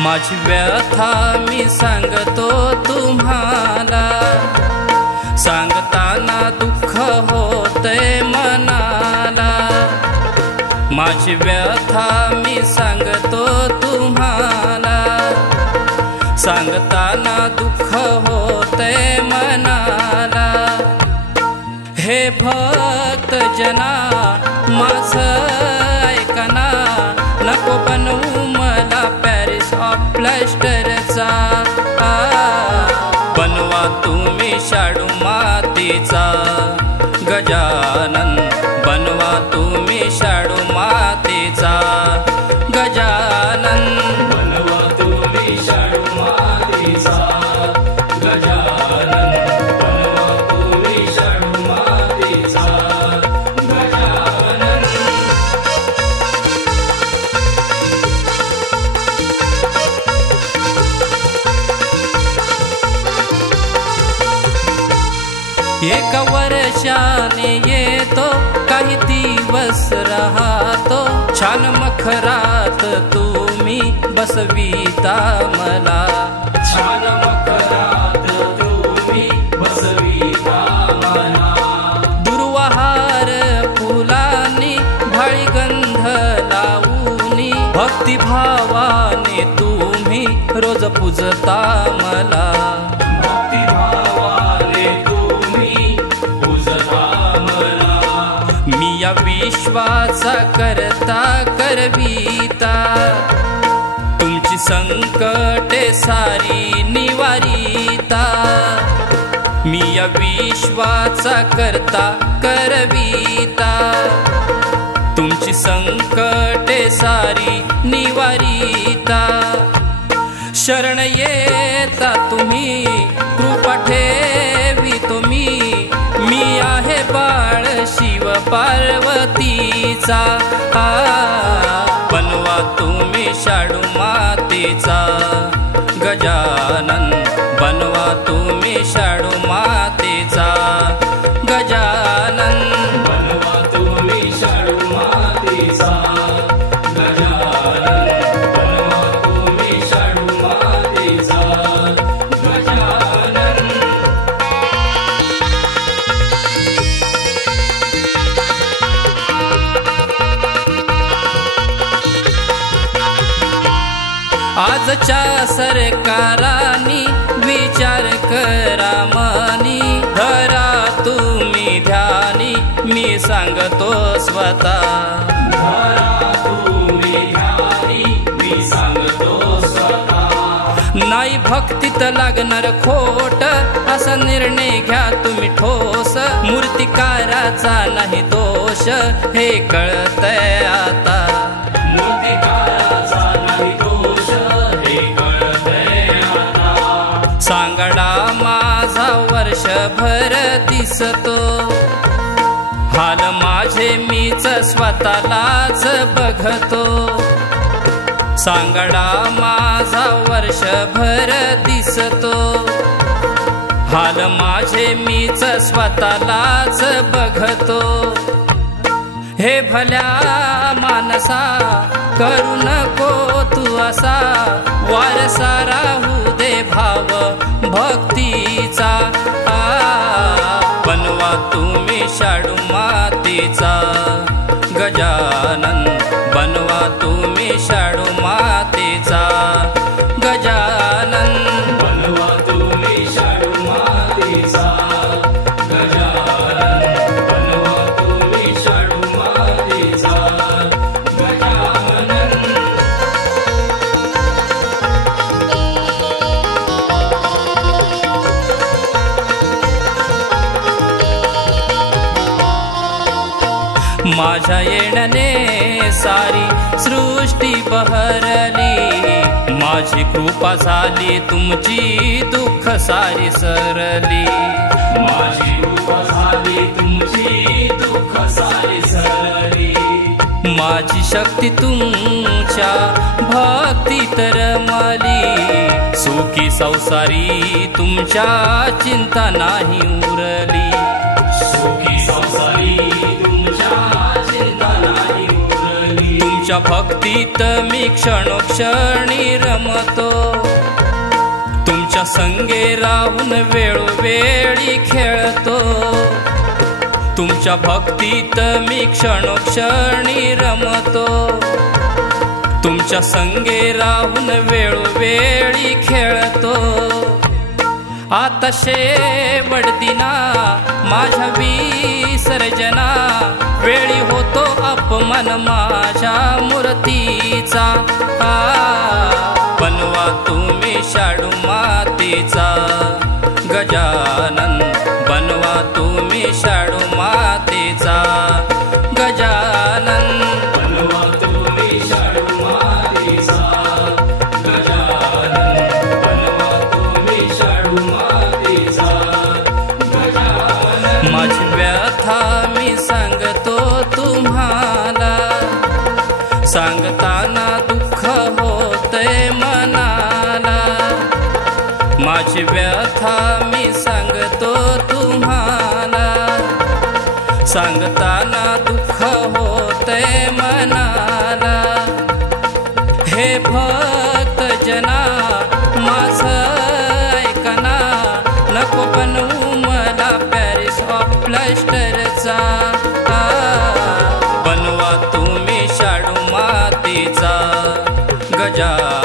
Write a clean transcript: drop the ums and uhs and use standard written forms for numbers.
माझी व्यथा मी सांगतो तुम्हाला, सांगताना दुःख होतंय मनाला। माझी व्यथा मी सांगतो तुम्हाला, सांगताना दुःख होतंय मनाला। हे भक्त जना माझं ऐकना, नको बनवू मला पॅरिस ऑफ प्लास्टरचा। बनवा तुम्ही शाडू मातीचा गजानन, बनवा तुम्ही शाडू मातीचा गजानन। बनवा तुम्ही शाडू मातीचा गजानन, बनवा तुम्ही शाडू मातीचा गजानन। एका वर्षाने येतो, काही दिवस राहतो, छान मखरात तुम्ही बसविता मला। छान मखरात तुम्ही बसविता मला। दुर्वाहार फुलांनी भाळी गंध लावूनी, भक्तिभावाने तुम्ही रोज पूजता मला। या विश्वाचा करता करविता, तुमची संकटे सारी निवारिता। मी या विश्वाचा करता करविता, तुमची संकटे सारी निवारिता। शरण येता तुम्ही, कृपा ठेवी तुम्ही, मी आहे बाळ शिव पार्वतीचा। बनवा तुम्ही शाडू मातीचा गजानन, बनवा तुम्ही शाडू मातीचा गजानन। बनवा तुम्ही शाडू मातीचा गजानन, बनवा तुम्ही शाडू मातीचा गजानन। आजच्या सरकारानी विचार करा मनी, धरा तुम्ही ध्यानी, मी सांगतो स्वतः। धरा तुम्ही ध्यानी, मी सांगतो स्वतः। नाही भक्तीत लागणार खोट, असा निर्णय घ्या तुम्ही ठोस। मूर्तिकाराचा नाही दोष, हे कळतंय आता। मूर्तिकाराचा नाही दोष, सांगडा माझा वर्षभर दिसतो, हाल माझे मीच स्वतःलाच बघतो। सांगडा माझा वर्षभर दिसतो, हाल माझे मीच स्वतःलाच बघतो। हे भल्या मानसा करू नको तू असा, वारसा राहू दे भाव भक्तीचा। बनवा तुम्ही शाडू मातीचा गजानन, बनवा तुम्ही शाडू मातीचा गजानन। बनवा तुम्ही शाडू मातीचा गजानन, बनवा तुम्ही शाडू मातीचा गजानन। माझ्या येण्याने सारी सृष्टी बहरली, माझी कृपा झाली तुमची दुःख सारी सरली। माझी कृपा झाली तुमची दुःख सारी सरली। माझी शक्ती तुमच्या भक्तीत रमली, सुखी संसारी तुमच्या चिंता नाही उरली। सुखी संसारी तुमच्या चिंता नाही उरली। तुमच्या भक्तीत मी क्षणोक्षणी रमतो, तुमच्या संगे राहून वेळोवेळी खेळतो, तुमच्या भक्तीत मी क्षणोक्षणी रमतो, तुमच्या संगे राहून वेळोवेळी खेळतो. आता शेवटदिना माझ्या विसर्जना वेळी होतो अपमान माझ्या मूर्तीचा. बनवा तुम्ही शाडू मातीचा गजानन, बनवा तुम्ही शाडू मातीचा गजानन, बनवा तुम्ही शाडू मातीचा गजानन, बनवा तुम्ही शाडू मातीचा गजानन. माझी व्यथा मी सांगतो तुम्हाला, सांगताना दुःख होतंय मनाला. माझी व्यथा मी सांगतो तुम्हाला, सांगताना दुःख होतंय मनाला. हे भक्त जना माझं ऐकना, नको बनवू मला पॅरिस ऑफ प्लास्टरचा. बनवा तुम्ही शाडू मातीचा गजानन.